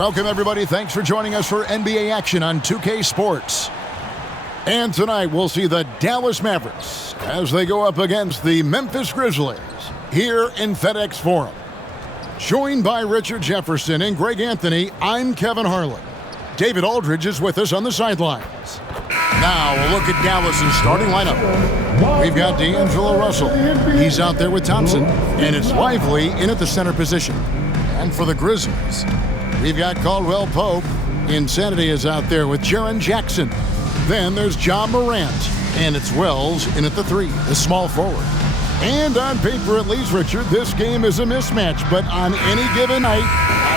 Welcome, everybody. Thanks for joining us for NBA action on 2K Sports. And tonight, we'll see the Dallas Mavericks as they go up against the Memphis Grizzlies here in FedEx Forum. Joined by Richard Jefferson and Greg Anthony, I'm Kevin Harlan. David Aldridge is with us on the sidelines. Now, a look at Dallas' starting lineup. We've got D'Angelo Russell. He's out there with Thompson, and it's Lively in at the center position. And for the Grizzlies, we've got Caldwell Pope. Insanity is out there with Jaren Jackson. Then there's Ja Morant, and it's Wells in at the 3, the small forward. And on paper, at least, Richard, this game is a mismatch, but on any given night,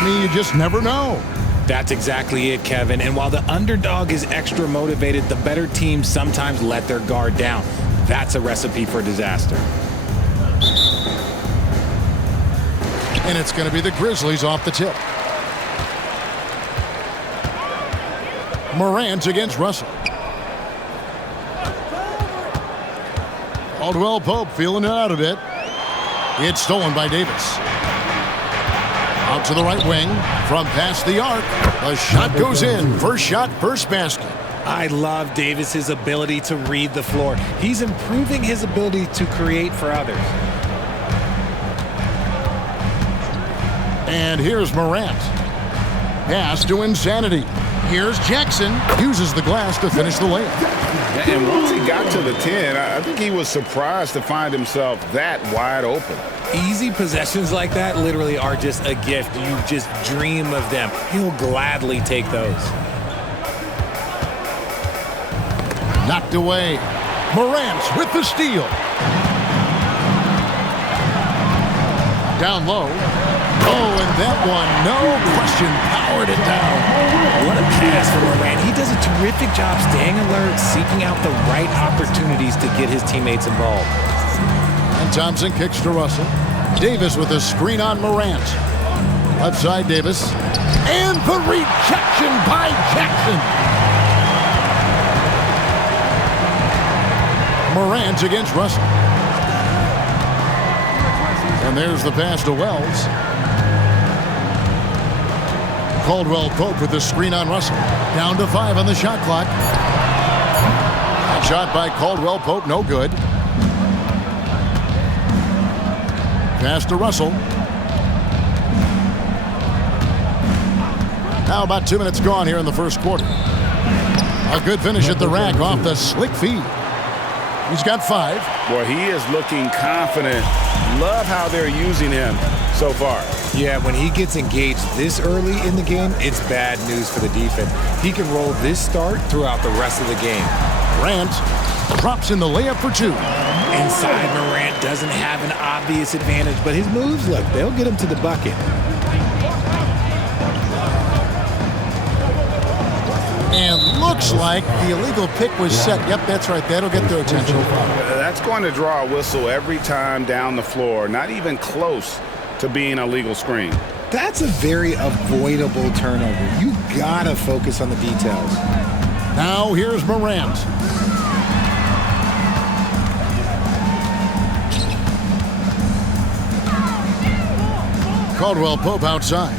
you just never know. That's exactly it, Kevin. And while the underdog is extra motivated, the better teams sometimes let their guard down. That's a recipe for disaster. And it's going to be the Grizzlies off the tip. Morant against Russell. Caldwell Pope feeling it out a bit. It's stolen by Davis. Out to the right wing from past the arc. The shot goes in. First shot, first basket. I love Davis's ability to read the floor. He's improving his ability to create for others. And here's Morant. Pass to Insanity. Here's Jackson. Uses the glass to finish the layup. And once he got to the 10, I think he was surprised to find himself that wide open. Easy possessions like that literally are just a gift. You just dream of them. He'll gladly take those. Knocked away. Morant with the steal. Down low. Oh, and that one, no question, powered it down. What a pass from Morant. He does a terrific job staying alert, seeking out the right opportunities to get his teammates involved. And Thompson kicks to Russell. Davis with a screen on Morant. Left side, Davis. And the rejection by Jackson. Morant against Russell. And there's the pass to Wells. Caldwell Pope with the screen on Russell. Down to 5 on the shot clock. That shot by Caldwell Pope, no good. Pass to Russell. Now about 2 minutes gone here in the first quarter. A good finish at the rack off the slick feed. He's got 5. Boy, he is looking confident. Love how they're using him so far. Yeah, when he gets engaged this early in the game, it's bad news for the defense. He can roll this start throughout the rest of the game. Morant drops in the layup for 2. Inside, Morant doesn't have an obvious advantage, but his moves, look, they'll get him to the bucket. And looks like the illegal pick was set. Yep, that's right. That'll get their attention. That's going to draw a whistle every time down the floor. Not even close to being a legal screen. That's a very avoidable turnover. You gotta focus on the details. Now here's Morant. Caldwell Pope outside.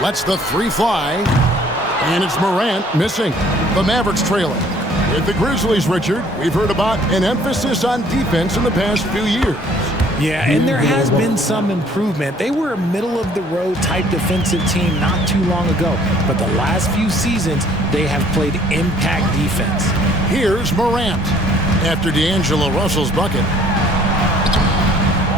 Lets the 3 fly. And it's Morant missing. The Mavericks trailing. With the Grizzlies, Richard, we've heard about an emphasis on defense in the past few years. Yeah, and there has been some improvement. They were a middle-of-the-road type defensive team not too long ago. But the last few seasons, they have played impact defense. Here's Morant after D'Angelo Russell's bucket.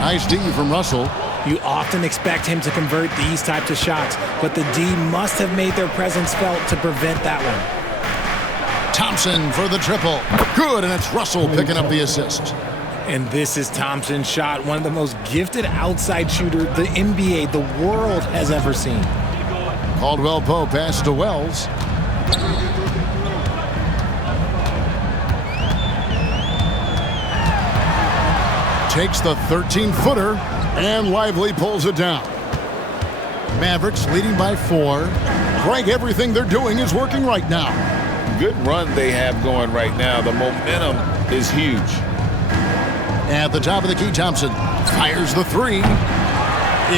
Nice D from Russell. You often expect him to convert these types of shots, but the D must have made their presence felt to prevent that one. Thompson for the triple. Good, and it's Russell picking up the assist. And this is Thompson's shot, one of the most gifted outside shooters the NBA, the world has ever seen. Caldwell Pope passes to Wells. Takes the 13-footer, and Lively pulls it down. Mavericks leading by 4. Greg, everything they're doing is working right now. Good run they have going right now. The momentum is huge. At the top of the key, Thompson fires the 3.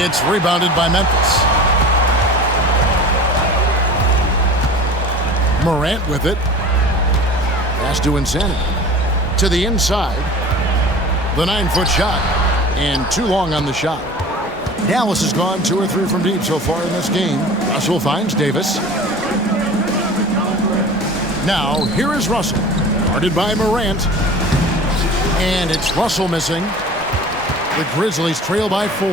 It's rebounded by Memphis. Morant with it. Pass to Insanity. To the inside. The 9-foot shot. And too long on the shot. Dallas has gone 2 or 3 from deep so far in this game. Russell finds Davis. Now, here is Russell. Guarded by Morant. And it's Russell missing. The Grizzlies trail by 4.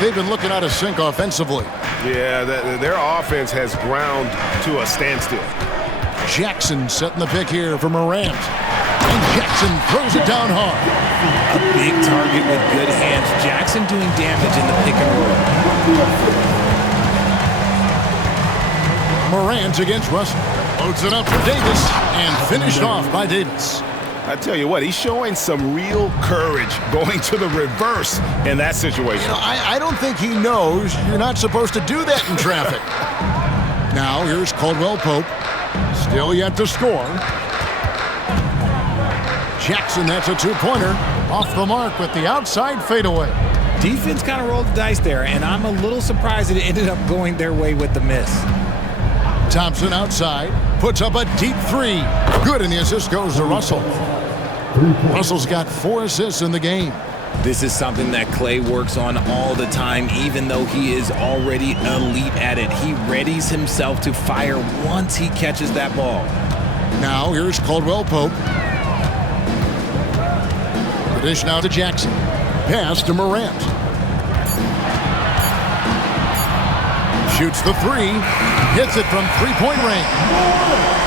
They've been looking out of sync offensively. Yeah, their offense has ground to a standstill. Jackson setting the pick here for Morant. And Jackson throws it down hard. A big target with good hands. Jackson doing damage in the pick and roll. Morant against Russell. Loads it up for Davis. And finished off by Davis. I tell you what, he's showing some real courage going to the reverse in that situation. You know, I don't think he knows you're not supposed to do that in traffic. Now, here's Caldwell Pope. Still yet to score. Jackson, that's a 2-pointer. Off the mark with the outside fadeaway. Defense kind of rolled the dice there, and I'm a little surprised it ended up going their way with the miss. Thompson outside. Puts up a deep 3. Good, and the assist goes to Russell. Russell's got 4 assists in the game. This is something that Clay works on all the time, even though he is already elite at it. He readies himself to fire once he catches that ball. Now here's Caldwell Pope. The dish now to Jackson. Pass to Morant. Shoots the 3. Hits it from 3-point range.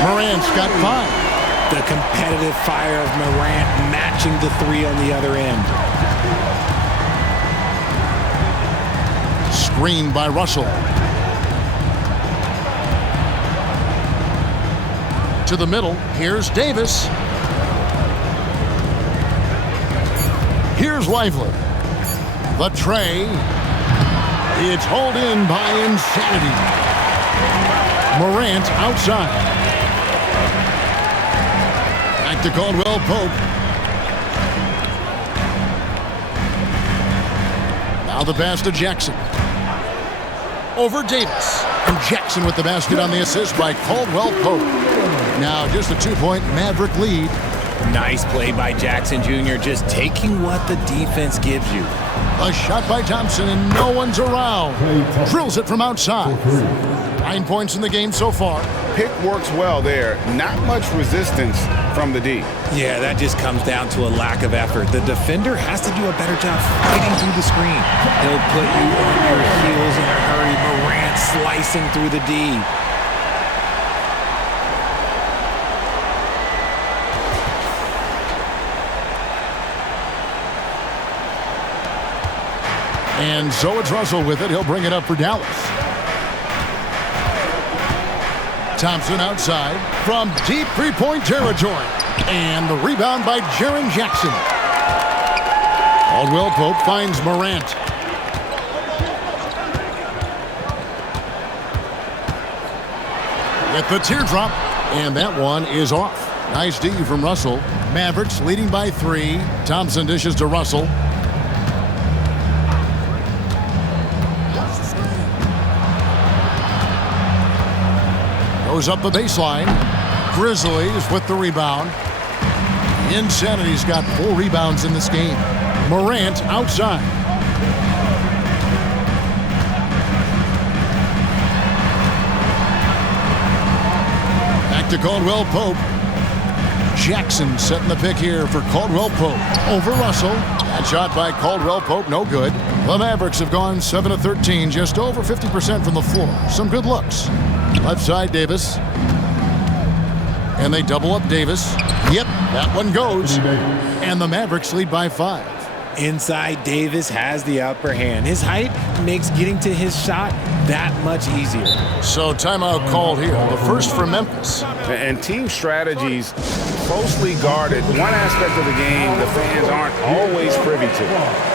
Morant's got 5. The competitive fire of Morant matching the 3 on the other end. Screened by Russell. To the middle. Here's Davis. Here's Lively. The tray. It's hauled in by Insanity. Morant outside. Back to Caldwell Pope. Now the pass to Jackson. Over Davis. And Jackson with the basket on the assist by Caldwell Pope. Now just a 2-point Maverick lead. Nice play by Jackson Jr., just taking what the defense gives you. A shot by Thompson, and no one's around. Drills it from outside. 9 points in the game so far. Pick works well there. Not much resistance from the D. Yeah, that just comes down to a lack of effort. The defender has to do a better job fighting through the screen. He'll put you on your heels in a hurry. Morant slicing through the D. And so it's Russell with it. He'll bring it up for Dallas. Thompson outside from deep 3-point territory. And the rebound by Jaren Jackson. Caldwell Pope finds Morant. With the teardrop. And that one is off. Nice D from Russell. Mavericks leading by 3. Thompson dishes to Russell. Goes up the baseline. Grizzlies with the rebound. Insanity's got 4 rebounds in this game. Morant outside. Back to Caldwell Pope. Jackson setting the pick here for Caldwell Pope. Over Russell. That shot by Caldwell Pope, no good. The Mavericks have gone 7 of 13, just over 50% from the floor. Some good looks. Left side, Davis. And they double up Davis. Yep, that one goes. And the Mavericks lead by 5. Inside, Davis has the upper hand. His height makes getting to his shot that much easier. So timeout called here. The first for Memphis. And team strategies closely guarded. One aspect of the game the fans aren't always privy to.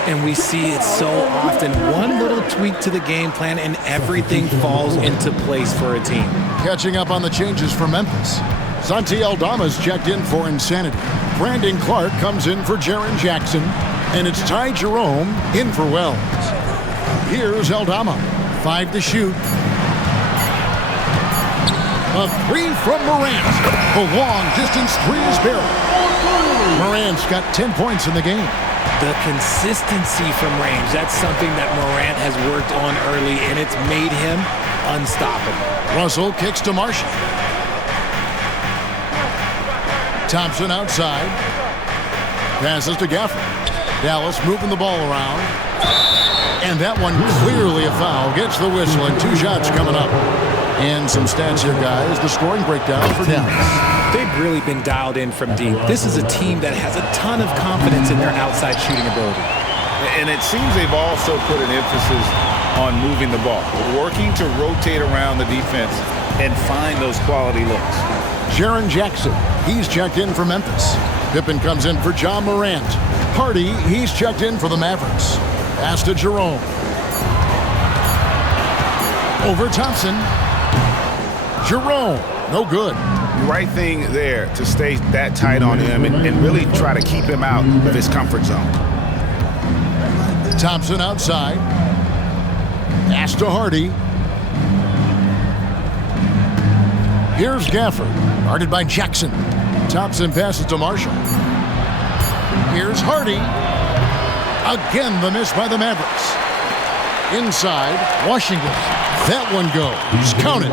And we see it so often. One little tweak to the game plan and everything falls into place for a team. Catching up on the changes for Memphis. Santi Aldama's checked in for Insanity. Brandon Clark comes in for Jaren Jackson. And it's Ty Jerome in for Wells. Here's Aldama. 5 to shoot. A three from Morant. The long-distance three is barrel. Morant's got 10 points in the game. The consistency from range, that's something that Morant has worked on early, and it's made him unstoppable. Russell kicks to Marshall. Thompson outside. Passes to Gafford. Dallas moving the ball around. And that one clearly a foul. Gets the whistle, and 2 shots coming up. And some stats here, guys. The scoring breakdown for Dallas. They've really been dialed in from deep. This is a team that has a ton of confidence in their outside shooting ability. And it seems they've also put an emphasis on moving the ball, working to rotate around the defense and find those quality looks. Jaren Jackson, he's checked in for Memphis. Pippen comes in for John Morant. Hardy, he's checked in for the Mavericks. Pass to Jerome. Over Thompson. Jerome, no good. Right thing there to stay that tight on him and really try to keep him out of his comfort zone. Thompson outside. Pass to Hardy. Here's Gafford, guarded by Jackson. Thompson passes to Marshall. Here's Hardy. Again, the miss by the Mavericks. Inside, Washington. That one goes. Counted.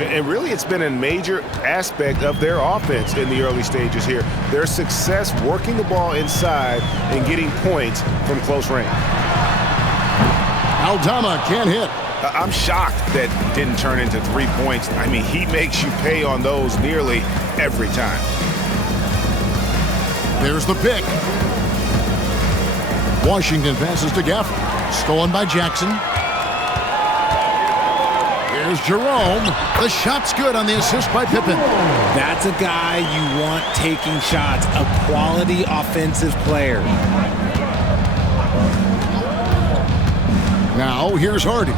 And really, it's been a major aspect of their offense in the early stages here. Their success working the ball inside and getting points from close range. Aldama can't hit. I'm shocked that didn't turn into 3 points. I mean, he makes you pay on those nearly every time. There's the pick. Washington passes to Gafford. Stolen by Jackson. Here's Jerome. The shot's good on the assist by Pippen. That's a guy you want taking shots, a quality offensive player. Now here's Hardy,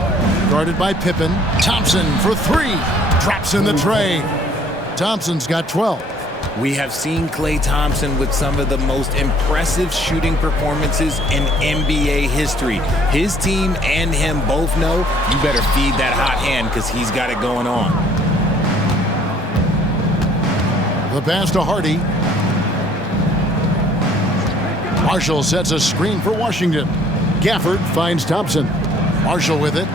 guarded by Pippen. Thompson for 3. Drops in the tray. Thompson's got 12. We have seen Klay Thompson with some of the most impressive shooting performances in NBA history. His team and him both know you better feed that hot hand because he's got it going on. The pass to Hardy. Marshall sets a screen for Washington. Gafford finds Thompson. Marshall with it.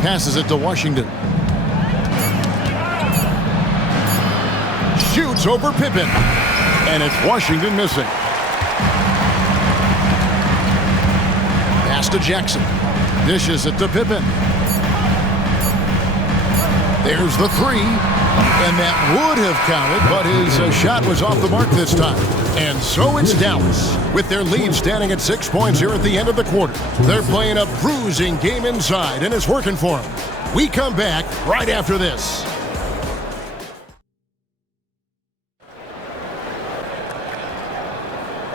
Passes it to Washington. Shoots over Pippen. And it's Washington missing. Pass to Jackson. Dishes it to Pippen. There's the 3. And that would have counted, but his shot was off the mark this time. And so it's Dallas, with their lead standing at 6 points here at the end of the quarter. They're playing a bruising game inside, and it's working for them. We come back right after this.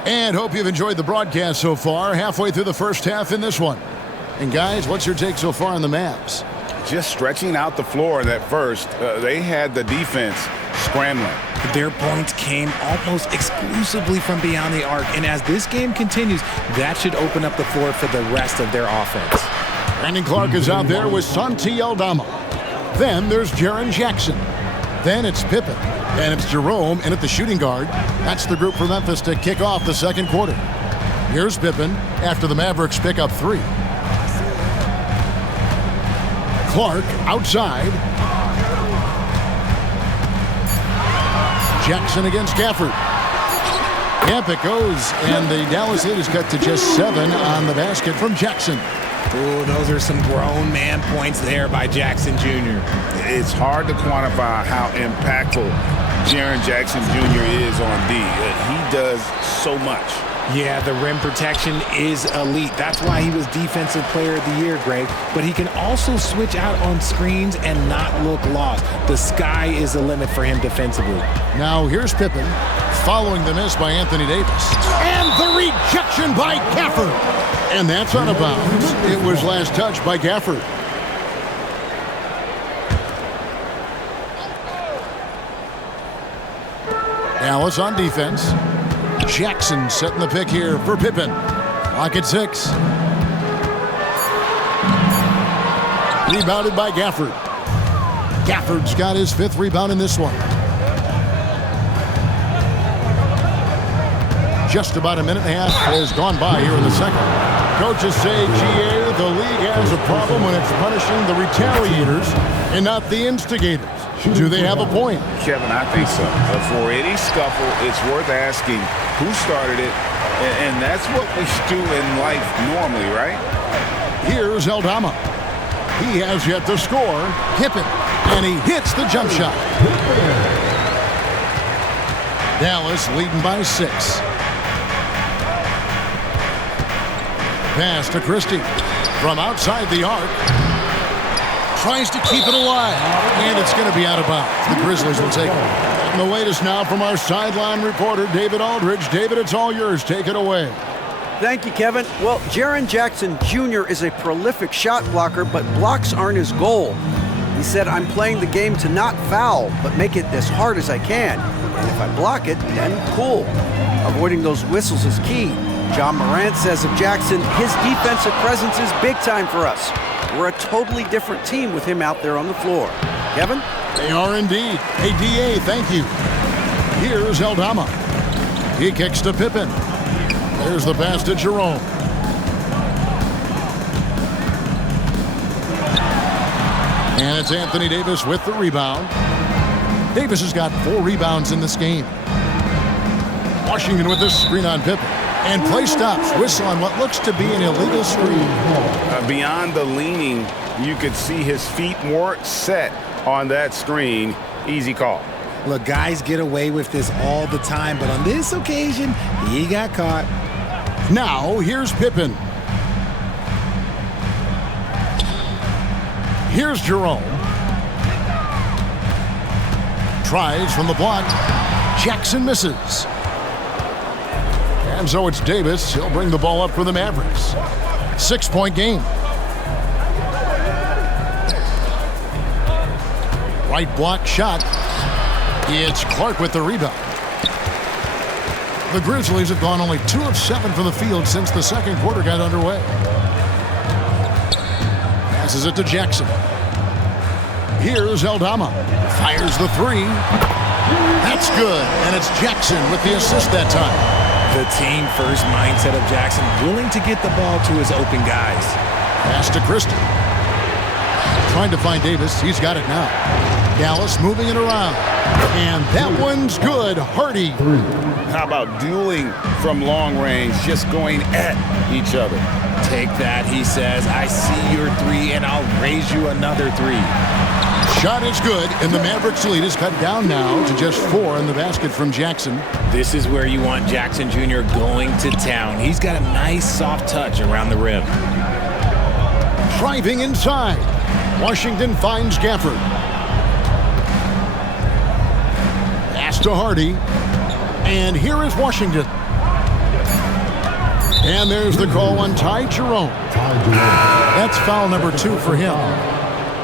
And hope you've enjoyed the broadcast so far. Halfway through the first half in this one. And guys, what's your take so far on the Mavs? Just stretching out the floor in that first, they had the defense scrambling. Their points came almost exclusively from beyond the arc, and as this game continues, that should open up the floor for the rest of their offense. Brandon Clark is out there with Santi Aldama. Then there's Jaren Jackson. Then it's Pippen. And it's Jerome in at the shooting guard. That's the group for Memphis to kick off the second quarter. Here's Pippen after the Mavericks pick up 3. Clark outside. Jackson against Gafford. Camp it goes, and the Dallas lead is cut to just 7 on the basket from Jackson. Ooh, those are some grown man points there by Jackson Jr. It's hard to quantify how impactful Jaren Jackson Jr. is on D. He does so much. Yeah, the rim protection is elite. That's why he was Defensive Player of the Year, Greg. But he can also switch out on screens and not look lost. The sky is the limit for him defensively. Now here's Pippen, following the miss by Anthony Davis. And the rejection by Gafford. And that's out of bounds. It was last touched by Gafford. Dallas on defense. Jackson setting the pick here for Pippen. Clock at 6. Rebounded by Gafford. Gafford's got his 5th rebound in this one. Just about a minute and a half has gone by here in the second. Coaches say, GA, the league has a problem when it's punishing the retaliators and not the instigators. Do they have a point? Kevin, I think so. For any scuffle, it's worth asking who started it, and that's what we do in life normally, right? Here's Aldama. He has yet to score. Pippen, and he hits the jump shot. Dallas leading by 6. Pass to Christie from outside the arc. Tries to keep it alive, and it's going to be out of bounds. The Grizzlies will take it. And the latest now from our sideline reporter, David Aldridge. David, it's all yours. Take it away. Thank you, Kevin. Well, Jaren Jackson Jr. is a prolific shot blocker, but blocks aren't his goal. He said, I'm playing the game to not foul, but make it as hard as I can. And if I block it, then cool. Avoiding those whistles is key. John Morant says of Jackson, his defensive presence is big time for us. We're a totally different team with him out there on the floor. Kevin? They are indeed. Hey, DA, thank you. Here's Aldama. He kicks to Pippen. There's the pass to Jerome. And it's Anthony Davis with the rebound. Davis has got 4 rebounds in this game. Washington with the screen on Pippen. And play stops. Whistle on what looks to be an illegal screen. Beyond the leaning, you could see his feet weren't set on that screen. Easy call. Look, guys get away with this all the time, but on this occasion, he got caught. Now, here's Pippen. Here's Jerome. Tries from the block. Jackson misses. And so it's Davis. He'll bring the ball up for the Mavericks. 6-point game. Right block shot. It's Clark with the rebound. The Grizzlies have gone only 2 of 7 from the field since the second quarter got underway. Passes it to Jackson. Here's Aldama. Fires the 3. That's good. And it's Jackson with the assist that time. The team-first mindset of Jackson, willing to get the ball to his open guys. Pass to Christie. Trying to find Davis. He's got it now. Dallas moving it around. And that one's good. Hardy. How about dueling from long range, just going at each other? Take that, he says. I see your 3, and I'll raise you another 3. Shot is good, and the Mavericks lead is cut down now to just 4 in the basket from Jackson. This is where you want Jackson Jr. going to town. He's got a nice soft touch around the rim. Driving inside. Washington finds Gafford. Pass to Hardy. And here is Washington. And there's the call on Ty Jerome. That's foul number 2 for him.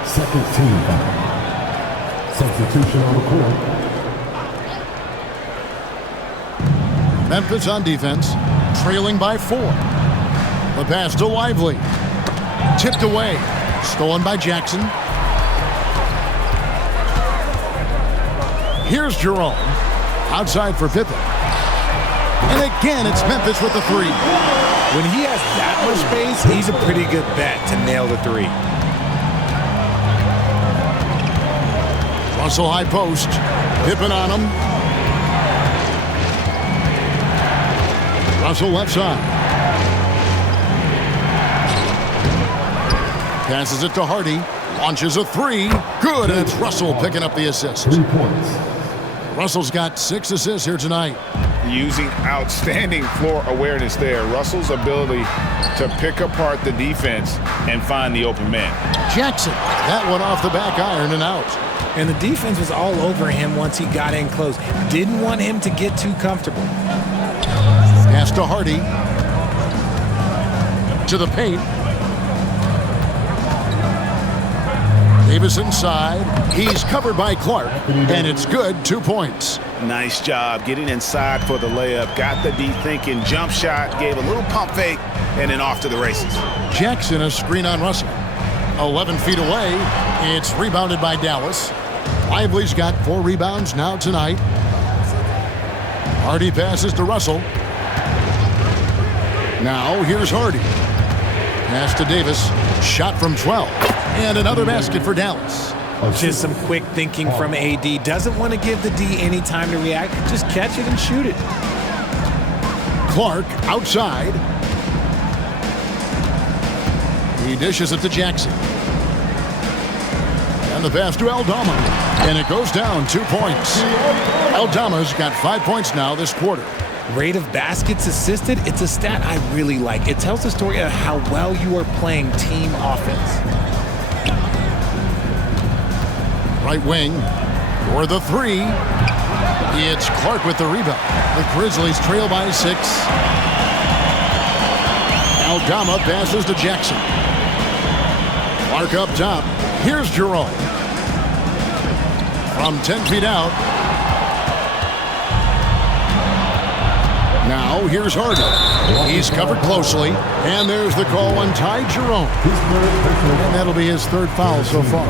Second team foul. Substitution on the court. Memphis on defense, trailing by 4. The pass to Lively. Tipped away. Stolen by Jackson. Here's Jerome. Outside for Pippen. And again, it's Memphis with the 3. When he has that much space, he's a pretty good bet to nail the 3. Russell high post. Pippen on him. Russell left side. Passes it to Hardy. Launches a 3. Good, and it's Russell picking up the assist. 3 points. Russell's got 6 assists here tonight. Using outstanding floor awareness there. Russell's ability to pick apart the defense and find the open man. Jackson, that one off the back iron and out. And the defense was all over him once he got in close. Didn't want him to get too comfortable. Pass to Hardy. To the paint. Davis inside. He's covered by Clark. And it's good. 2 points. Nice job getting inside for the layup. Got the D thinking. Jump shot. Gave a little pump fake. And then off to the races. Jackson a screen on Russell. 11 feet away. It's rebounded by Dallas. Lively's got 4 rebounds now tonight. Hardy passes to Russell. Now here's Hardy. Pass to Davis. Shot from 12. And another basket for Dallas. Just some quick thinking from AD. Doesn't want to give the D any time to react. Just catch it and shoot it. Clark outside. He dishes it to Jackson. And the pass to Aldama. And it goes down 2 points. Aldama's got 5 points now this quarter. Rate of baskets assisted, it's a stat I really like. It tells the story of how well you are playing team offense. Right wing for the 3. It's Clark with the rebound. The Grizzlies trail by 6. Aldama passes to Jackson. Clark up top. Here's Jerome. From 10 feet out. Now here's Hardy. He's covered closely. And there's the call on Ty Jerome. And that'll be his 3rd foul so far.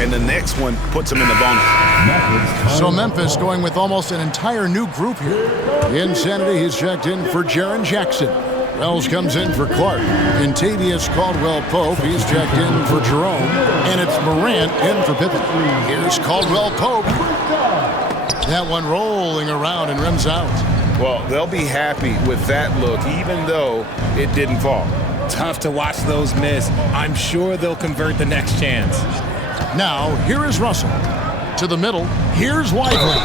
And the next one puts him in the bonus. So Memphis going with almost an entire new group here. Insanity, he's checked in for Jaren Jackson. Wells comes in for Clark. Contavious Caldwell-Pope, he's checked in for Jerome. And it's Morant in for Pippen. Here's Caldwell-Pope. That one rolling around and rims out. Well, they'll be happy with that look, even though it didn't fall. Tough to watch those miss. I'm sure they'll convert the next chance. Now, here is Russell. To the middle, here's Lively.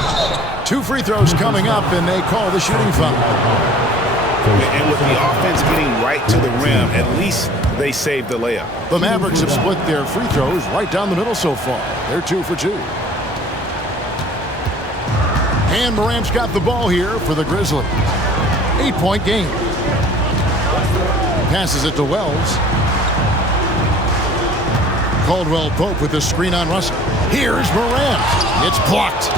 2 free throws coming up, and they call the shooting foul. And with the offense getting right to the rim, at least they saved the layup. The Mavericks have split their free throws right down the middle so far. They're 2 for 2. And Morant's got the ball here for the Grizzlies. 8-point game. Passes it to Wells. Caldwell-Pope with the screen on Russell. Here's Morant. It's blocked.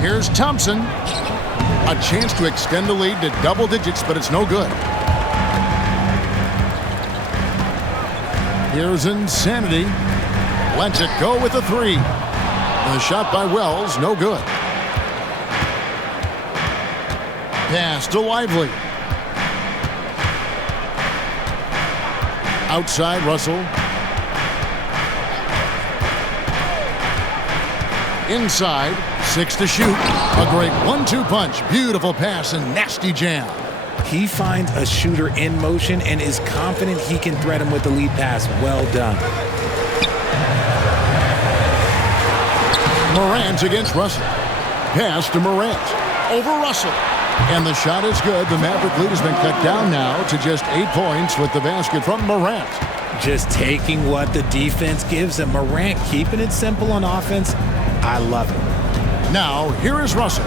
Here's Thompson. A chance to extend the lead to double digits, but it's no good. Here's Insanity. Lets it go with a 3. The shot by Wells, no good. Pass to Lively. Outside, Russell. Inside, 6 to shoot. A great 1-2 punch. Beautiful pass and nasty jam. He finds a shooter in motion and is confident he can threat him with the lead pass. Well done. Morant against Russell. Pass to Morant. Over Russell. And the shot is good. The Maverick lead has been cut down now to just 8 points with the basket from Morant. Just taking what the defense gives him. Morant keeping it simple on offense. I love it. Now, here is Russell.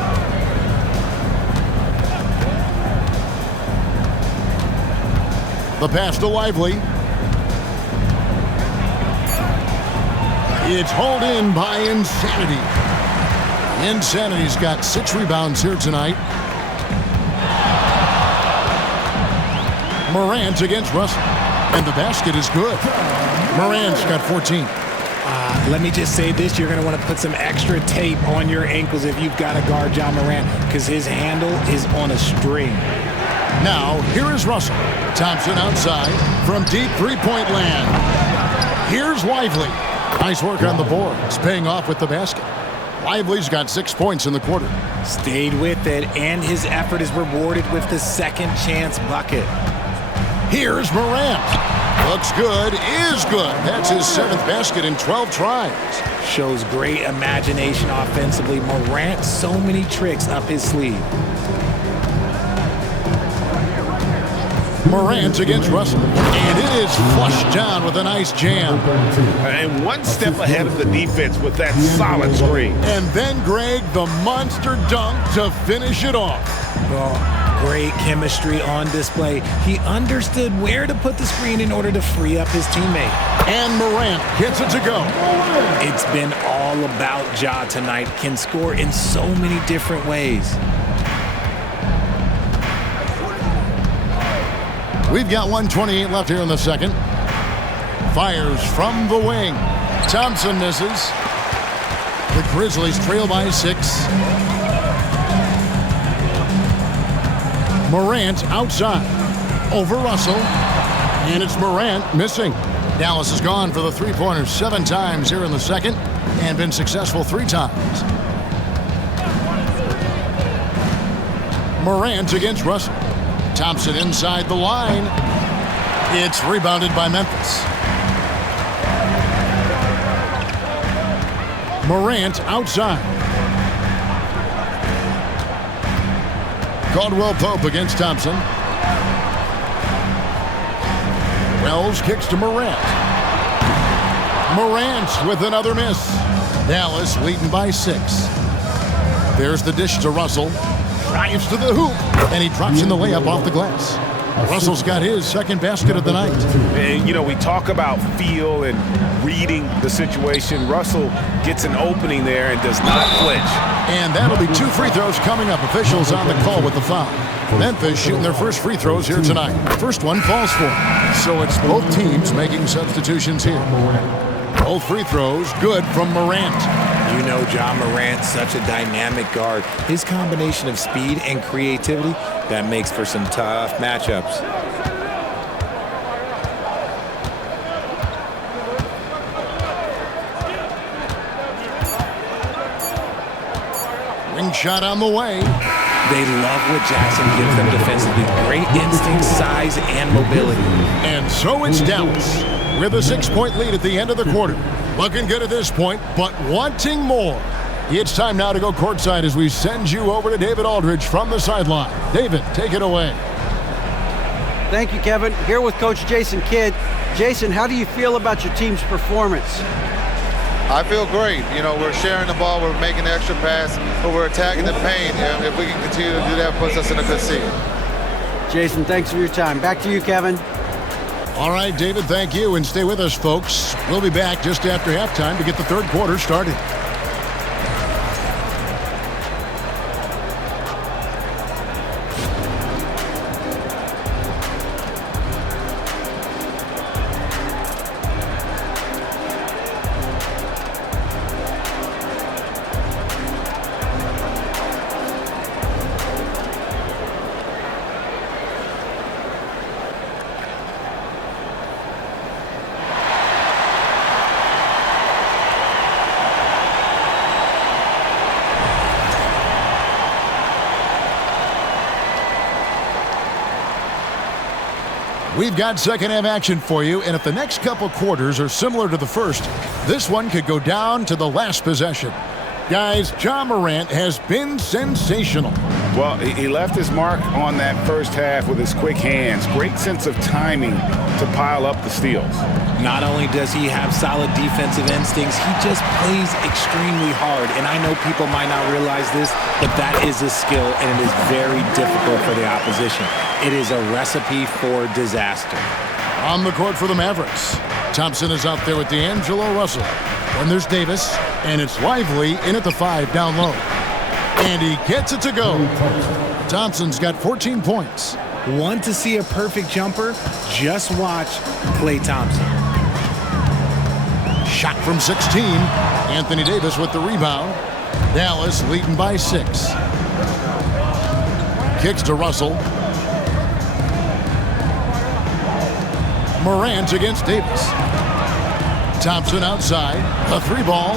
The pass to Lively. It's hauled in by Insanity. Insanity's got 6 rebounds here tonight. Morant against Russell. And the basket is good. Morant's got 14. Let me just say this. You're going to want to put some extra tape on your ankles if you've got to guard John Morant because his handle is on a string. Now, here is Russell. Thompson outside from deep three-point land. Here's Lively. Nice work on the boards, paying off with the basket. Lively's got 6 points in the quarter. Stayed with it, and his effort is rewarded with the second chance bucket. Here's Morant. Looks good, is good. That's his 7th basket in 12 tries. Shows great imagination offensively. Morant, so many tricks up his sleeve. Morant against Russell. And it is flushed down with a nice jam. And one step ahead of the defense with that solid screen. And then Greg, the monster dunk to finish it off. Oh, great chemistry on display. He understood where to put the screen in order to free up his teammate. And Morant gets it to go. It's been all about Ja tonight. Can score in so many different ways. We've got 1:28 left here in the second. Fires from the wing. Thompson misses. The Grizzlies trail by 6. Morant outside. Over Russell. And it's Morant missing. Dallas has gone for the three-pointers 7 times here in the second and been successful 3 times. Morant against Russell. Thompson inside the line. It's rebounded by Memphis. Morant outside. Caldwell Pope against Thompson. Wells kicks to Morant. Morant with another miss. Dallas leading by 6. There's the dish to Russell. Drives to the hoop. And he drops in the layup off the glass. Russell's got his second basket of the night. And, you know, we talk about feel and reading the situation. Russell gets an opening there and does not flinch. And that'll be 2 free throws coming up. Officials on the call with the foul. Memphis shooting their first free throws here tonight. First one falls for them. So it's both teams making substitutions here. Both free throws good from Morant. You know John Morant, such a dynamic guard. His combination of speed and creativity, that makes for some tough matchups. Ring shot on the way. They love what Jackson gives them defensively. Great instinct, size, and mobility. And so it's Dallas with a 6-point lead at the end of the quarter. Looking good at this point, but wanting more. It's time now to go courtside as we send you over to David Aldridge from the sideline. David, take it away. Thank you, Kevin. Here with Coach Jason Kidd. Jason, how do you feel about your team's performance? I feel great. You know, we're sharing the ball, we're making the extra pass, but we're attacking the paint, and if we can continue to do that, it puts us in a good seat. Jason, thanks for your time. Back to you, Kevin. All right, David, thank you, and stay with us, folks. We'll be back just after halftime to get the third quarter started. We've got second half action for you, and if the next couple quarters are similar to the first, this one could go down to the last possession. Guys, John Morant has been sensational. Well, he left his mark on that first half with his quick hands. Great sense of timing to pile up the steals. Not only does he have solid defensive instincts, he just plays extremely hard. And I know people might not realize this, but that is a skill, and it is very difficult for the opposition. It is a recipe for disaster. On the court for the Mavericks, Thompson is out there with D'Angelo Russell. Then there's Davis, and it's Lively in at the 5 down low. And he gets it to go. Thompson's got 14 points. Want to see a perfect jumper? Just watch Klay Thompson. Shot from 16. Anthony Davis with the rebound. Dallas leading by 6. Kicks to Russell. Morant against Davis. Thompson outside. A 3-ball.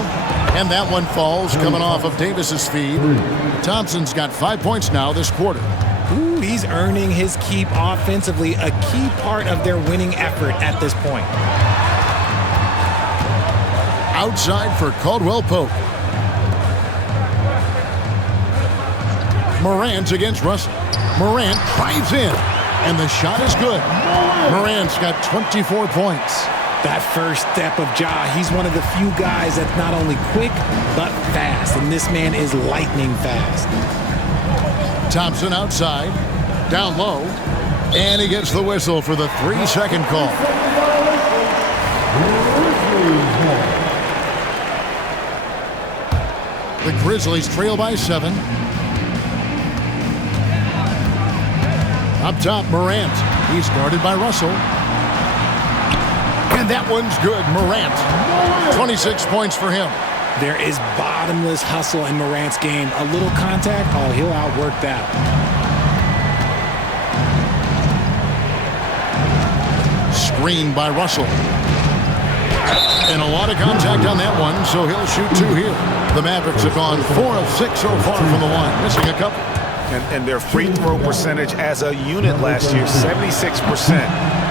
And that one falls coming off of Davis's feed. Thompson's got 5 points now this quarter. Ooh, he's earning his keep offensively, a key part of their winning effort at this point. Outside for Caldwell Pope. Morant against Russell. Morant drives in, and the shot is good. Morant's got 24 points. That first step of Ja, he's one of the few guys that's not only quick, but fast. And this man is lightning fast. Thompson outside, down low, and he gets the whistle for the 3-second call. The Grizzlies trail by 7. Up top, Morant He's guarded by Russell. And that one's good. Morant. 26 points for him. There is bottomless hustle in Morant's game. A little contact, oh, he'll outwork that. Screen by Russell. And a lot of contact on that one, so he'll shoot 2 here. The Mavericks have gone 4 of 6 so far from the line, missing a couple. And their free throw percentage as a unit last year, 76%,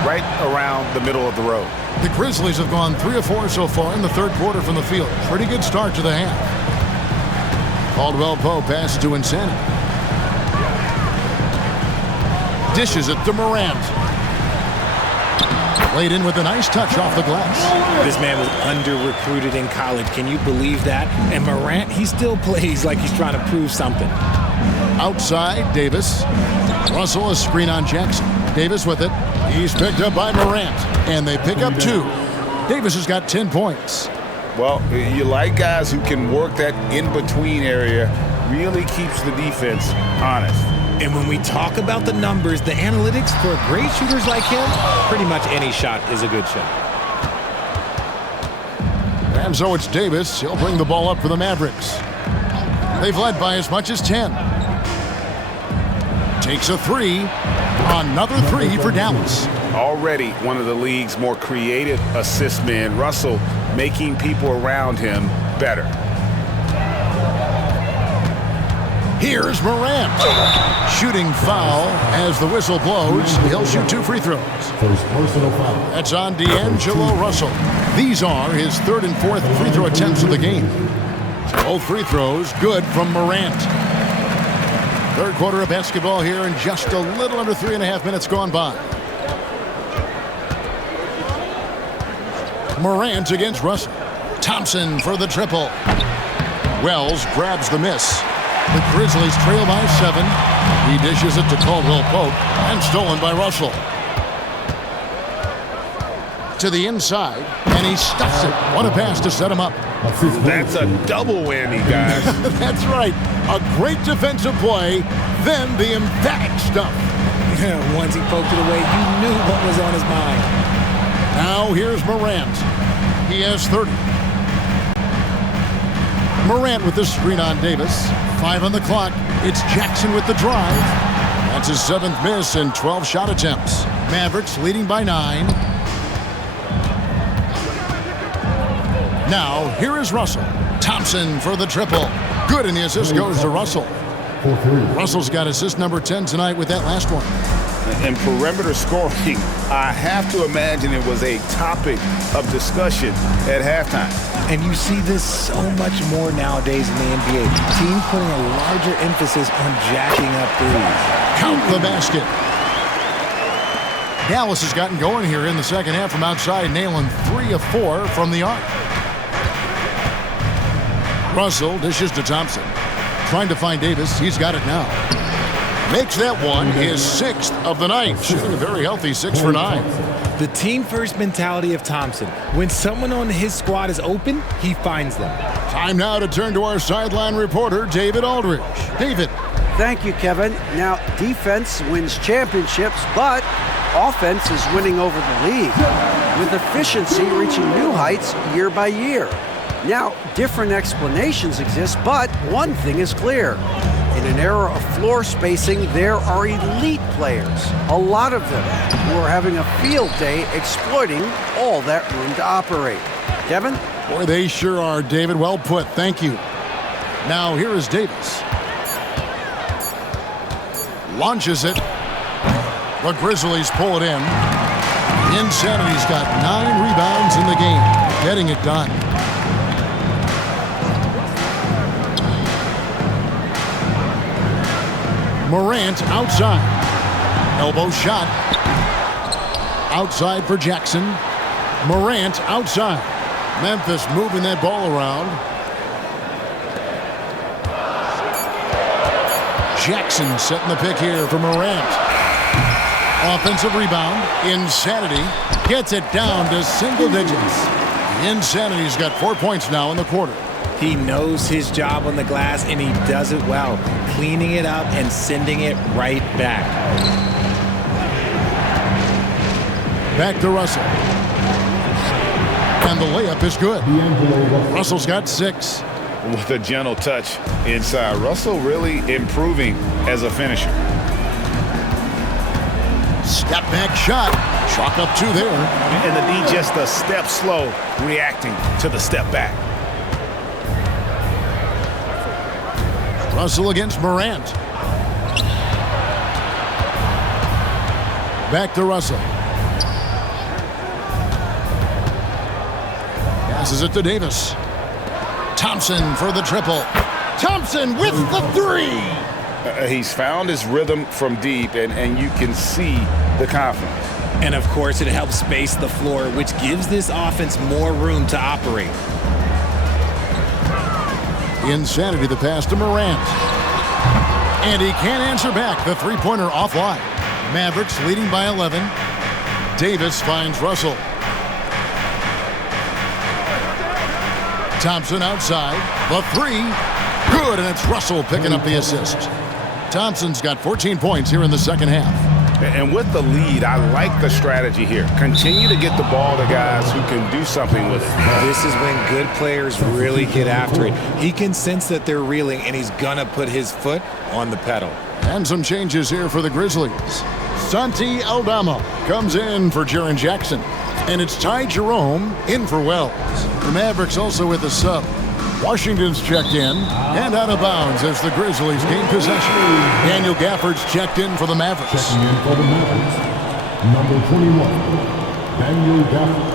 right around the middle of the road. The Grizzlies have gone 3 of 4 so far in the third quarter from the field. Pretty good start to the half. Caldwell Pope passes to Insanity. Dishes it to Morant. Played in with a nice touch off the glass. This man was under-recruited in college. Can you believe that? And Morant, he still plays like he's trying to prove something. Outside, Davis. Russell, a screen on Jackson. Davis with it. He's picked up by Morant. And they pick up 2. Davis has got 10 points. Well, you like guys who can work that in-between area. Really keeps the defense honest. And when we talk about the numbers, the analytics for great shooters like him, pretty much any shot is a good shot. And so it's Davis. He'll bring the ball up for the Mavericks. They've led by as much as 10. Takes a 3. Another 3 for Dallas. Already one of the league's more creative assist men. Russell making people around him better. Here's Morant. Shooting foul as the whistle blows. He'll shoot 2 free throws. First personal foul. That's on D'Angelo Russell. These are his 3rd and 4th free throw attempts of the game. Both free throws good from Morant. Third quarter of basketball here and just a little under 3.5 minutes gone by. Morant against Russell. Thompson for the triple. Wells grabs the miss. The Grizzlies trail by 7. He dishes it to Caldwell Pope and stolen by Russell. To the inside, and he stuffs it. What a pass to set him up. That's a double whammy, guys. That's right. A great defensive play, then the emphatic stuff. Once he poked it away, you knew what was on his mind. Now here's Morant. He has 30. Morant with the screen on Davis. 5 on the clock. It's Jackson with the drive. That's his 7th miss in 12 shot attempts. Mavericks leading by 9. Now, here is Russell. Thompson for the triple. Good, and the assist goes to Russell. Russell's got assist number 10 tonight with that last one. And perimeter scoring, I have to imagine it was a topic of discussion at halftime. And you see this so much more nowadays in the NBA. Teams putting a larger emphasis on jacking up threes. Count the basket. Dallas has gotten going here in the second half from outside, nailing 3 of 4 from the arc. Russell dishes to Thompson. Trying to find Davis. He's got it now. Makes that one his 6th of the night. Shooting a very healthy 6 for 9. The team-first mentality of Thompson. When someone on his squad is open, he finds them. Time now to turn to our sideline reporter, David Aldridge. David. Thank you, Kevin. Now, defense wins championships, but offense is winning over the league, with efficiency reaching new heights year by year. Now, different explanations exist, but one thing is clear. In an era of floor spacing, there are elite players, a lot of them, who are having a field day exploiting all that room to operate. Kevin? Boy, they sure are, David. Well put. Thank you. Now, here is Davis. Launches it. The Grizzlies pull it in. Insanity's got 9 rebounds in the game. Getting it done. Morant outside. Elbow shot. Outside for Jackson. Morant outside. Memphis moving that ball around. Jackson setting the pick here for Morant. Offensive rebound. Insanity gets it down to single digits. Insanity's got 4 points now in the quarter. He knows his job on the glass, and he does it well, cleaning it up and sending it right back. Back to Russell. And the layup is good. Russell's got 6. With a gentle touch inside. Russell really improving as a finisher. Step back shot. Chalk up 2 there. And the D just a step slow, reacting to the step back. Russell against Morant. Back to Russell. Passes it to Davis. Thompson for the triple. Thompson with the 3. He's found his rhythm from deep, and you can see the confidence. And of course, it helps space the floor, which gives this offense more room to operate. Insanity, the pass to Morant. And he can't answer back. The three-pointer offline. Mavericks leading by 11. Davis finds Russell. Thompson outside. The 3. Good, and it's Russell picking up the assist. Thompson's got 14 points here in the second half. And with the lead, I like the strategy here. Continue to get the ball to guys who can do something with it. This is when good players really get after it. He can sense that they're reeling, and he's going to put his foot on the pedal. And some changes here for the Grizzlies. Santi Aldama comes in for Jaren Jackson. And it's Ty Jerome in for Wells. The Mavericks also with a sub. Washington's checked in and out of bounds as the Grizzlies gain possession. Daniel Gafford's checked in for the Mavericks. Checking in for the Mavericks, number 21, Daniel Gafford.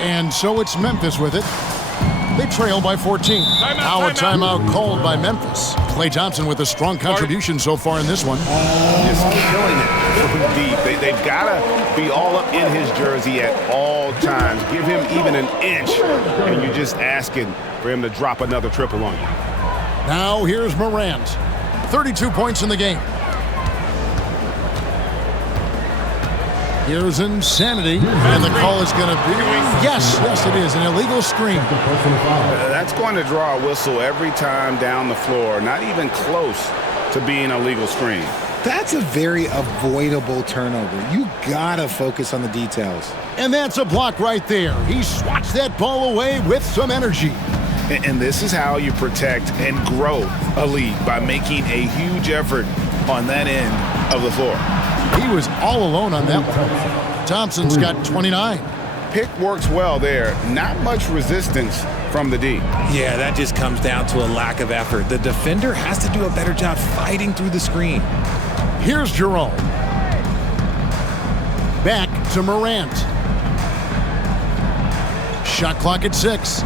And so it's Memphis with it. They trail by 14. Now a timeout called by Memphis. Klay Thompson with a strong contribution so far in this one. Just killing it from deep. They've got to be all up in his jersey at all times. Give him even an inch, and you're just asking for him to drop another triple on you. Now here's Morant. 32 points in the game. Here's Insanity, and the call is going to be, yes, it is, an illegal screen. That's going to draw a whistle every time down the floor, not even close to being a legal screen. That's a very avoidable turnover. You got to focus on the details. And that's a block right there. He swats that ball away with some energy. And this is how you protect and grow a lead, by making a huge effort on that end of the floor. He was all alone on that one. Thompson's got 29. Pick works well there. Not much resistance from the D. Yeah, that just comes down to a lack of effort. The defender has to do a better job fighting through the screen. Here's Jerome. Back to Morant. Shot clock at 6.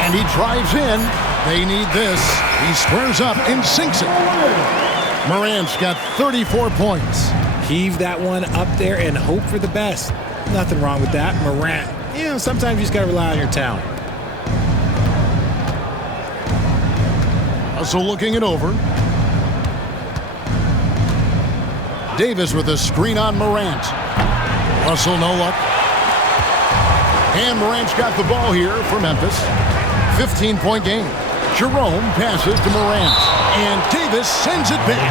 And he drives in. They need this. He squares up and sinks it. Morant's got 34 points. Heave that one up there and hope for the best. Nothing wrong with that. Morant, sometimes you just got to rely on your talent. Also looking it over. Davis with a screen on Morant. Russell, no luck. And Morant's got the ball here for Memphis. 15-point game. Jerome passes to Morant. And Davis sends it back.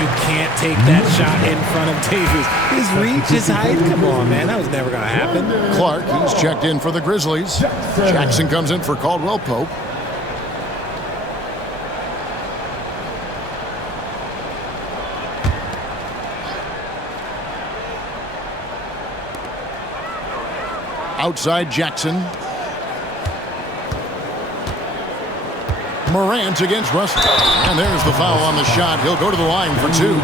You can't take that shot in front of Davis. His reach is high. Come on, man. That was never going to happen. Clark, he's checked in for the Grizzlies. Jackson comes in for Caldwell Pope. Outside Jackson. Morant against Russell. And there's the foul on the shot. He'll go to the line for 2.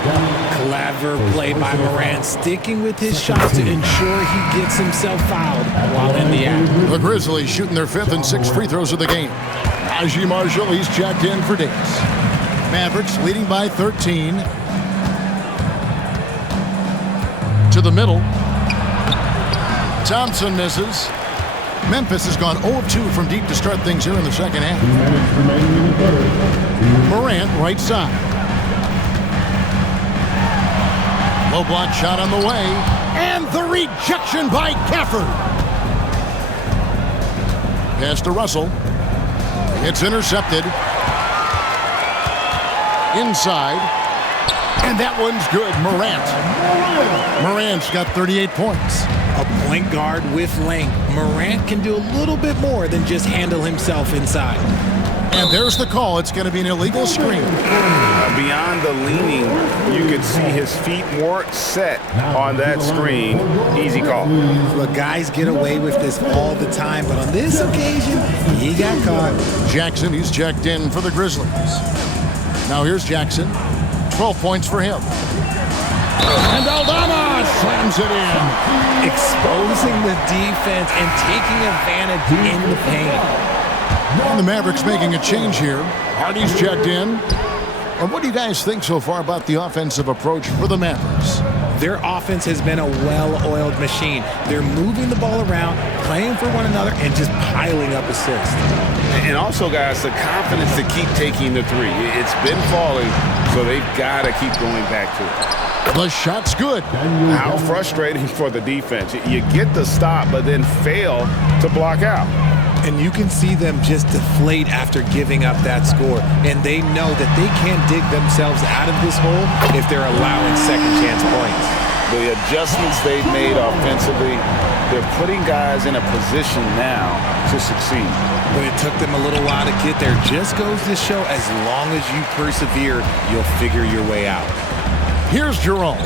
Clever play by Morant, sticking with his shot to ensure he gets himself fouled while in the act. The Grizzlies shooting their 5th and 6th free throws of the game. Najee Marshall, he's checked in for Davis. Mavericks leading by 13. To the middle. Thompson misses. Memphis has gone 0-2 from deep to start things here in the second half. Morant, right side. Low block shot on the way. And the rejection by Gafford. Pass to Russell. It's intercepted. Inside. And that one's good. Morant's got 38 points. A point guard with length. Morant can do a little bit more than just handle himself inside. And there's the call. It's going to be an illegal screen. Beyond the leaning, you could see his feet weren't set on that screen. Easy call. Look, guys get away with this all the time, but on this occasion, he got caught. Jackson, he's checked in for the Grizzlies. Now here's Jackson. 12 points for him. And Aldama slams it in. Exposing the defense and taking advantage in the paint. And the Mavericks making a change here. Hardy's checked in. And what do you guys think so far about the offensive approach for the Mavericks? Their offense has been a well-oiled machine. They're moving the ball around, playing for one another, and just piling up assists. And also, guys, the confidence to keep taking the three. It's been falling, so they've got to keep going back to it. The shot's good. How frustrating for the defense. You get the stop, but then fail to block out. And you can see them just deflate after giving up that score. And they know that they can't dig themselves out of this hole if they're allowing second chance points. The adjustments they've made offensively, they're putting guys in a position now to succeed. But it took them a little while to get there. Just goes to show as long as you persevere, you'll figure your way out. Here's Jerome.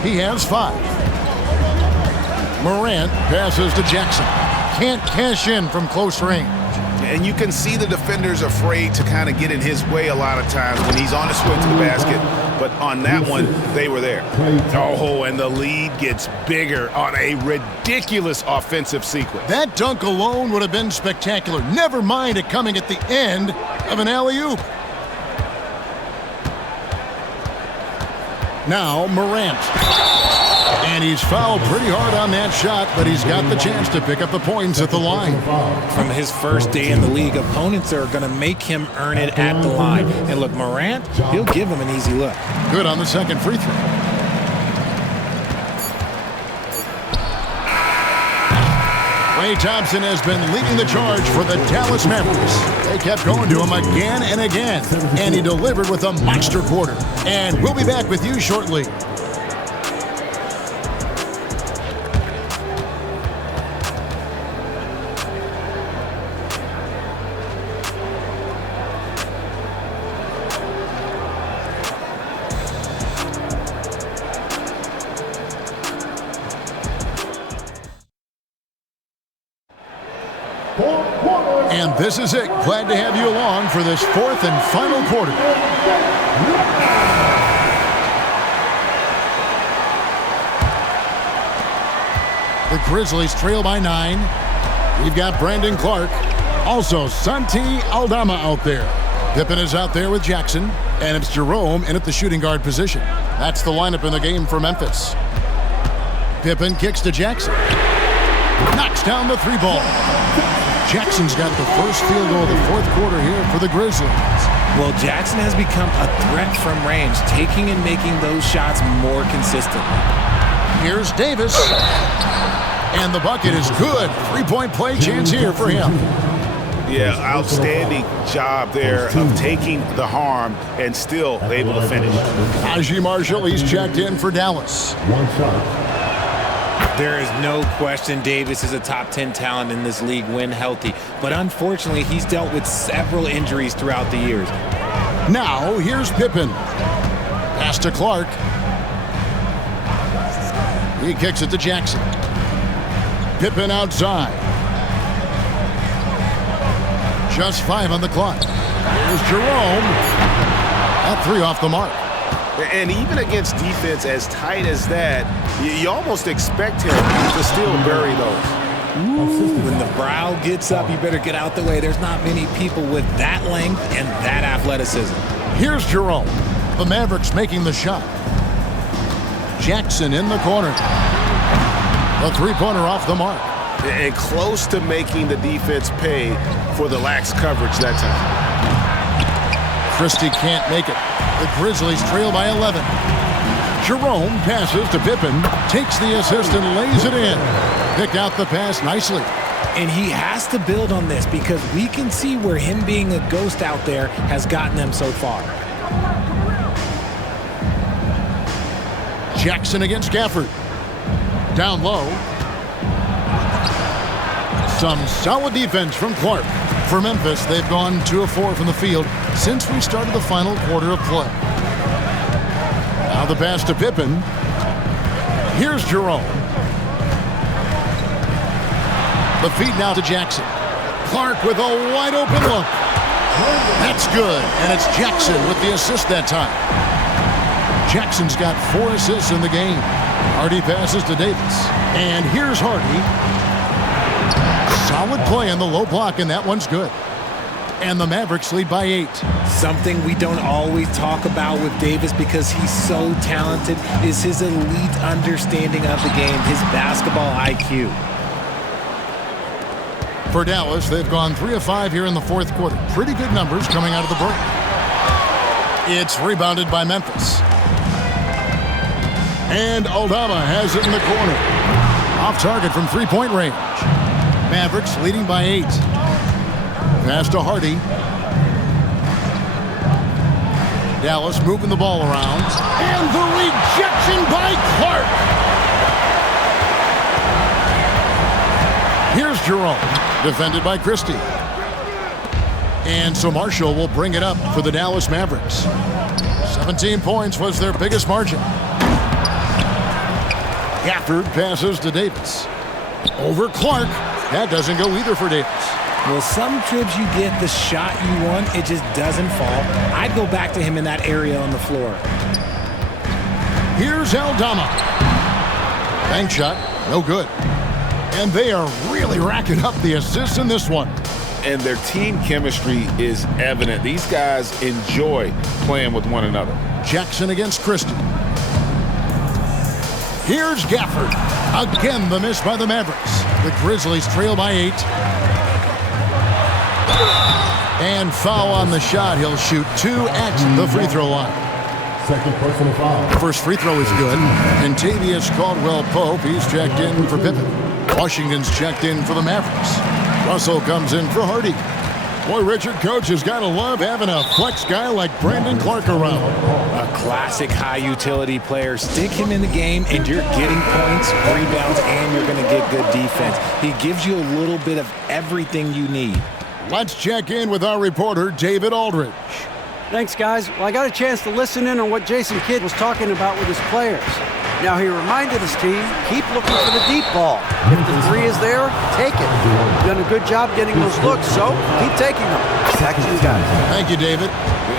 He has 5. Morant passes to Jackson. Can't cash in from close range. And you can see the defenders afraid to kind of get in his way a lot of times when he's on his way to the basket. But on that one, they were there. Oh, and the lead gets bigger on a ridiculous offensive sequence. That dunk alone would have been spectacular. Never mind it coming at the end of an alley-oop. Now Morant. And he's fouled pretty hard on that shot, but he's got the chance to pick up the points at the line. From his first day in the league, opponents are going to make him earn it at the line. And look, Morant, he'll give him an easy look. Good on the second free throw. Klay Thompson has been leading the charge for the Dallas Mavericks. They kept going to him again and again, and he delivered with a monster quarter. And we'll be back with you shortly. And this is it. Glad to have you along for this 4th and final quarter. The Grizzlies trail by 9. We've got Brandon Clark. Also, Santi Aldama out there. Pippen is out there with Jackson. And it's Jerome in at the shooting guard position. That's the lineup in the game for Memphis. Pippen kicks to Jackson. Knocks down the 3-ball. Jackson's got the first field goal of the 4th quarter here for the Grizzlies. Well, Jackson has become a threat from range, taking and making those shots more consistently. Here's Davis. And the bucket is good. 3-point play chance here for him. Yeah, outstanding job there of taking the harm and still able to finish. Najee Marshall, he's checked in for Dallas. One shot. There is no question Davis is a top 10 talent in this league when healthy. But unfortunately, he's dealt with several injuries throughout the years. Now, here's Pippen. Pass to Clark. He kicks it to Jackson. Pippen outside. Just 5 on the clock. Here's Jerome. That 3 off the mark. And even against defense as tight as that, you almost expect him to still bury those. Ooh, when the brow gets up, you better get out the way. There's not many people with that length and that athleticism. Here's Jerome. The Mavericks making the shot. Jackson in the corner. The 3-pointer off the mark. And close to making the defense pay for the lax coverage that time. Christie can't make it. The Grizzlies trail by 11. Jerome passes to Pippen, takes the assist and lays it in. Picked out the pass nicely. And he has to build on this because we can see where him being a ghost out there has gotten them so far. Jackson against Gafford. Down low. Some solid defense from Clark. For Memphis, they've gone 2 of 4 from the field since we started the final quarter of play. Now the pass to Pippen. Here's Jerome. The feed now to Jackson. Clark with a wide open look. That's good, and it's Jackson with the assist that time. Jackson's got 4 assists in the game. Hardy passes to Davis. And here's Hardy. Solid play in the low block, and that one's good. And the Mavericks lead by 8. Something we don't always talk about with Davis because he's so talented is his elite understanding of the game, his basketball IQ. For Dallas, they've gone 3 of 5 here in the fourth quarter. Pretty good numbers coming out of the break. It's rebounded by Memphis. And Aldama has it in the corner. Off target from three-point range. Mavericks leading by 8. Pass to Hardy. Dallas moving the ball around. And the rejection by Clark. Here's Jerome. Defended by Christie. And so Marshall will bring it up for the Dallas Mavericks. 17 points was their biggest margin. Gafford passes to Davis. Over Clark. That doesn't go either for Davis. Well, some trips you get the shot you want, it just doesn't fall. I'd go back to him in that area on the floor. Here's Aldama. Bank shot, no good. And they are really racking up the assists in this one. And their team chemistry is evident. These guys enjoy playing with one another. Jackson against Christie. Here's Gafford. Again, the miss by the Mavericks. The Grizzlies trail by 8. And foul on the shot. He'll shoot 2 at the free throw line. Second personal foul. First free throw is good. And Tavius Caldwell-Pope, he's checked in for Pippen. Washington's checked in for the Mavericks. Russell comes in for Hardy. Boy, Richard, coach has got to love having a flex guy like Brandon Clark around. A classic high-utility player. Stick him in the game, and you're getting points, rebounds, and you're going to get good defense. He gives you a little bit of everything you need. Let's check in with our reporter, David Aldridge. Thanks, guys. Well, I got a chance to listen in on what Jason Kidd was talking about with his players. Now, he reminded his team, keep looking for the deep ball. If the 3 is there, take it. You've done a good job getting those looks, so keep taking them. Back to you guys. Thank you, David.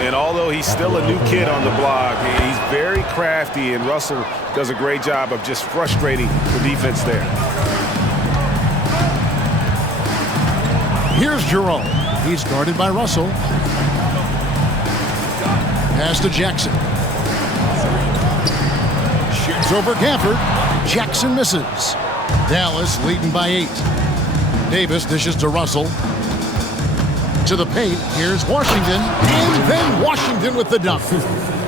And although he's still a new kid on the block, he's very crafty, and Russell does a great job of just frustrating the defense there. Here's Jerome. He's guarded by Russell. Pass to Jackson. Shoots over Gafford. Jackson misses. Dallas leading by 8. Davis dishes to Russell. To the paint. Here's Washington. And then Washington with the dunk.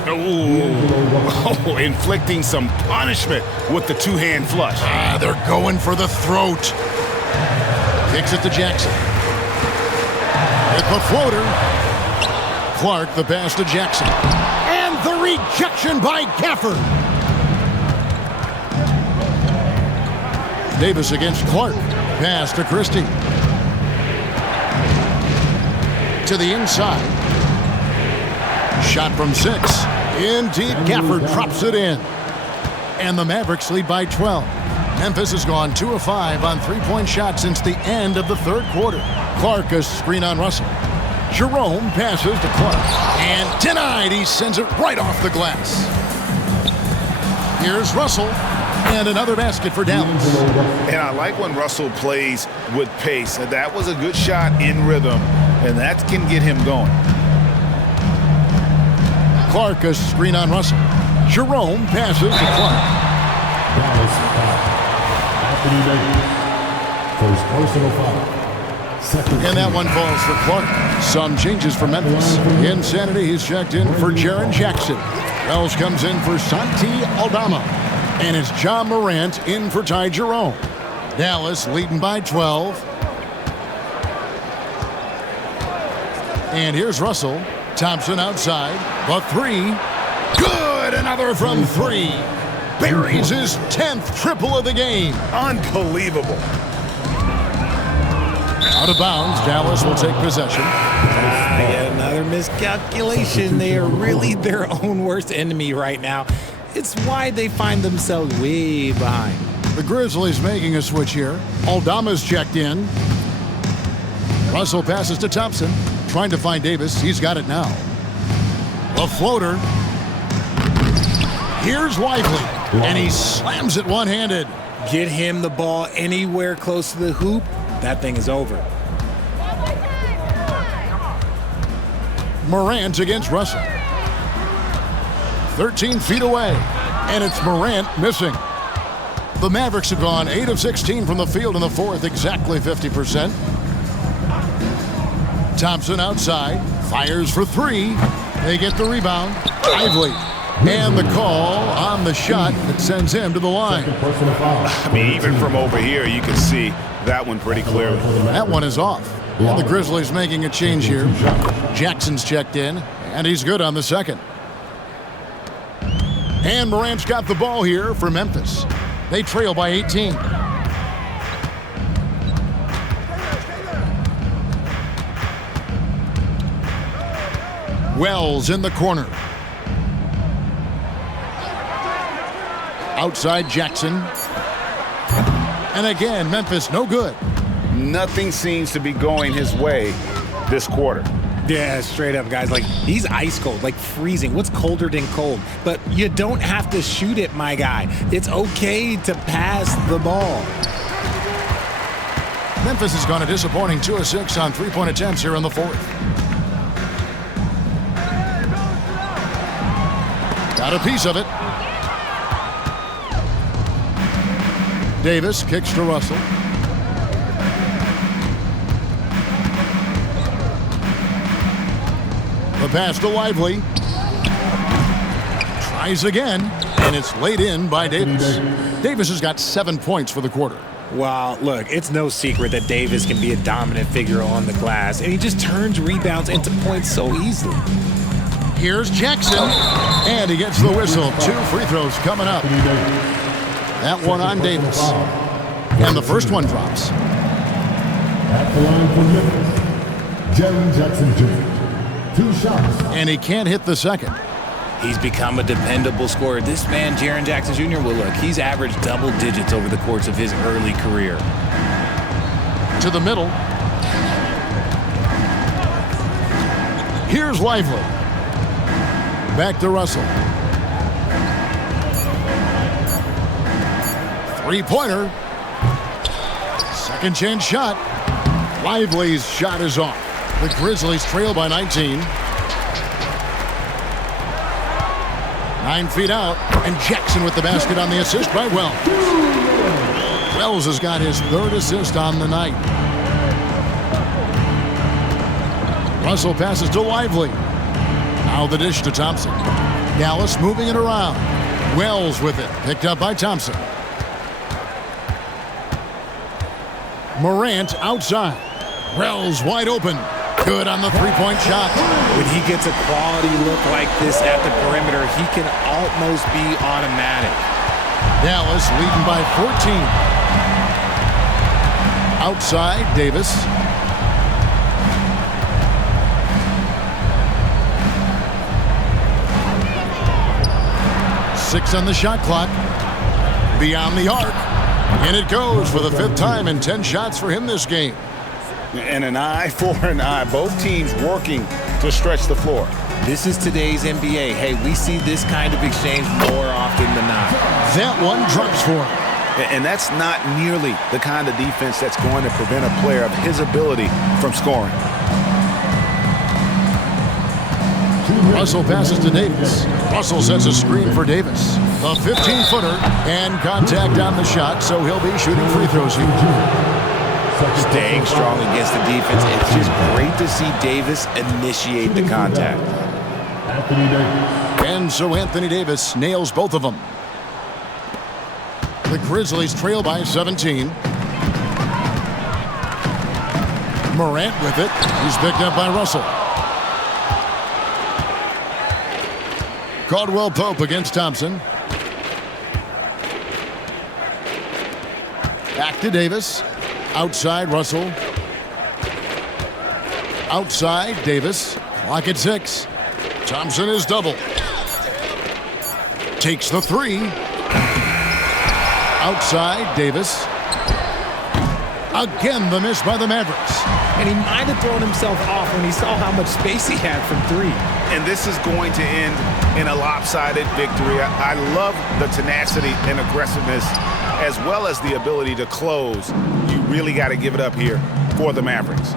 Oh, inflicting some punishment with the 2-hand flush. They're going for the throat. Kicks it to Jackson. With the floater. Clark, the pass to Jackson. And the rejection by Gafford. Davis against Clark. Pass to Christie. To the inside. Shot from 6. In deep, Gafford drops it in. And the Mavericks lead by 12. Memphis has gone 2 of 5 on 3-point shots since the end of the third quarter. Clark a screen on Russell. Jerome passes to Clark. And denied. He sends it right off the glass. Here's Russell. And another basket for Dallas. And I like when Russell plays with pace. That was a good shot in rhythm, and that can get him going. Clark a screen on Russell. Jerome passes to Clark. Dallas Anthony Davis. First personal foul. Second. And that one falls for Clark. Some changes for Memphis. Insanity, he's checked in for Jaren Jackson. Wells comes in for Santi Aldama. And it's John Morant in for Ty Jerome. Dallas leading by 12. And here's Russell. Thompson outside. The 3. Good! Another from 3. buries his 10th triple of the game. Unbelievable. Out of bounds, Dallas will take possession. Yet another miscalculation. They are really their own worst enemy right now. It's why they find themselves way behind. The Grizzlies making a switch here. Aldama's checked in. Russell passes to Thompson, trying to find Davis. He's got it now. The floater. Here's Lively, and he slams it one-handed. Get him the ball anywhere close to the hoop, that thing is over. Morant against Russell. 13 feet away, and it's Morant missing. The Mavericks have gone 8 of 16 from the field in the fourth, exactly 50%. Thompson outside, fires for three. They get the rebound. Lively. And the call on the shot that sends him to the line. I mean, even from over here, you can see that one pretty clearly. That one is off. And the Grizzlies making a change here. Jackson's checked in, and he's good on the second. And Morant's got the ball here for Memphis. They trail by 18. Wells in the corner. Outside Jackson. And again, Memphis no good. Nothing seems to be going his way this quarter. Yeah, straight up, guys. Like, he's ice cold, like freezing. What's colder than cold? But you don't have to shoot it, my guy. It's okay to pass the ball. Memphis has gone a disappointing 2 of 6 on three-point attempts here in the fourth. Got a piece of it. Davis kicks to Russell. The pass to Lively. Tries again, and it's laid in by Davis. Davis has got 7 points for the quarter. Well, look, it's no secret that Davis can be a dominant figure on the glass, and he just turns rebounds into points so easily. Here's Jackson, and he gets the whistle. 2 free throws coming up. That one on Davis. And the first one drops. At the line for Memphis, Jaren Jackson Jr. 2 shots. And he can't hit the second. He's become a dependable scorer. This man, Jaren Jackson Jr., well, look, he's averaged double digits over the course of his early career. To the middle. Here's Lively. Back to Russell. Three-pointer. Second chance shot. Lively's shot is off. The Grizzlies trail by 19. 9 feet out, and Jackson with the basket on the assist by Wells. Wells has got his 3rd assist on the night. Russell passes to Lively. Now the dish to Thompson. Dallas moving it around. Wells with it, picked up by Thompson. Morant outside. Wells wide open. Good on the three-point shot. When he gets a quality look like this at the perimeter, he can almost be automatic. Dallas leading by 14. Outside, Davis. Six on the shot clock. Beyond the arc. And it goes for the 5th time and 10 shots for him this game. And an eye for an eye. Both teams working to stretch the floor. This is today's NBA. Hey, we see this kind of exchange more often than not. That one drops for him. And that's not nearly the kind of defense that's going to prevent a player of his ability from scoring. Russell passes to Davis. Russell sets a screen for Davis. A 15-footer and contact on the shot, so he'll be shooting free throws here. Staying strong against the defense. It's just great to see Davis initiate the contact. And so Anthony Davis nails both of them. The Grizzlies trail by 17. Morant with it. He's picked up by Russell. Caldwell Pope against Thompson. Back to Davis. Outside, Russell. Outside, Davis. Clock at 6. Thompson is double. Takes the 3. Outside, Davis. Again, the miss by the Mavericks. And he might have thrown himself off when he saw how much space he had from 3. And this is going to end in a lopsided victory. I love the tenacity and aggressiveness as well as the ability to close. You really got to give it up here for the Mavericks.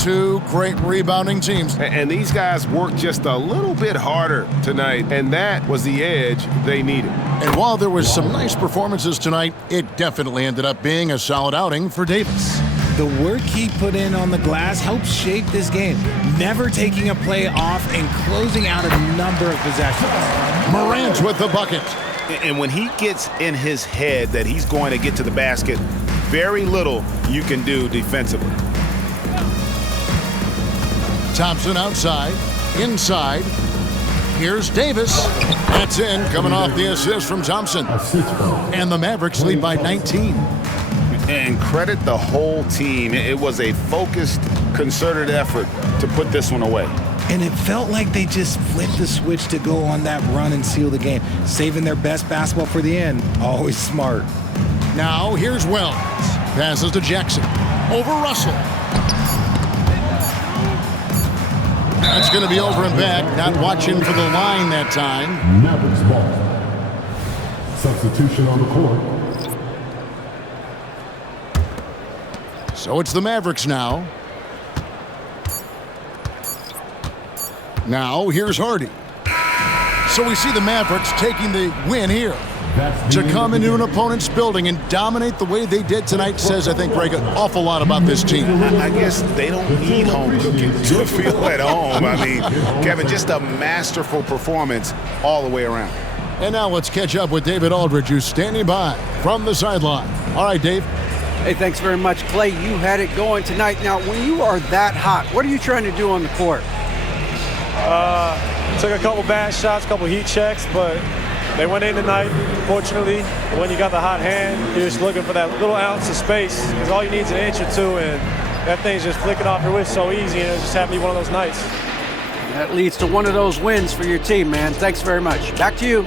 Two great rebounding teams. And these guys worked just a little bit harder tonight, and that was the edge they needed. And while there was some nice performances tonight, it definitely ended up being a solid outing for Davis. The work he put in on the glass helped shape this game, never taking a play off and closing out a number of possessions. Morant with the bucket. And when he gets in his head that he's going to get to the basket, very little you can do defensively. Thompson outside, inside. Here's Davis. That's in, coming off the assist from Thompson. And the Mavericks lead by 19. And credit the whole team. It was a focused, concerted effort to put this one away. And it felt like they just flipped the switch to go on that run and seal the game, saving their best basketball for the end. Always smart. Now here's Wells. Passes to Jackson. Over Russell. That's going to be over and back. Not watching for the line that time. Mavericks ball. Substitution on the court. So it's the Mavericks now. Now here's Hardy. So we see the Mavericks taking the win here. To come into an opponent's building and dominate the way they did tonight says, I think, Greg, an awful lot about this team. I guess they don't need home cooking to feel at home. I mean, Kevin, just a masterful performance all the way around. And now let's catch up with David Aldridge, who's standing by from the sideline. All right, Dave. Hey, thanks very much, Clay. You had it going tonight. Now, when you are that hot, what are you trying to do on the court? Took a couple bad shots, a couple heat checks, but they went in tonight, fortunately. When you got the hot hand, you're just looking for that little ounce of space, because all you need is an inch or two, and that thing's just flicking off your wrist so easy, and it just happened to be one of those nights. That leads to one of those wins for your team, man. Thanks very much. Back to you.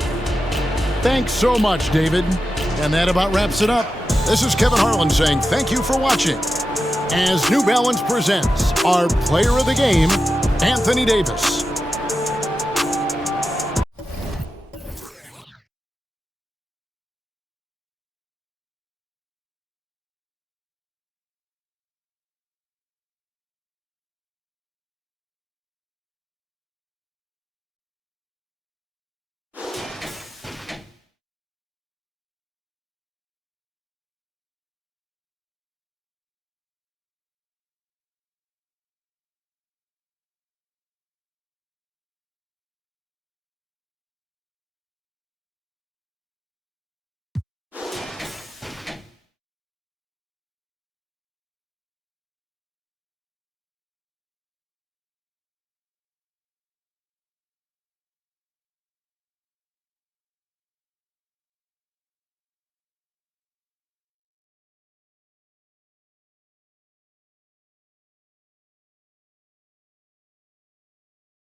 Thanks so much, David. And that about wraps it up. This is Kevin Harlan saying thank you for watching. As New Balance presents our player of the game, Anthony Davis.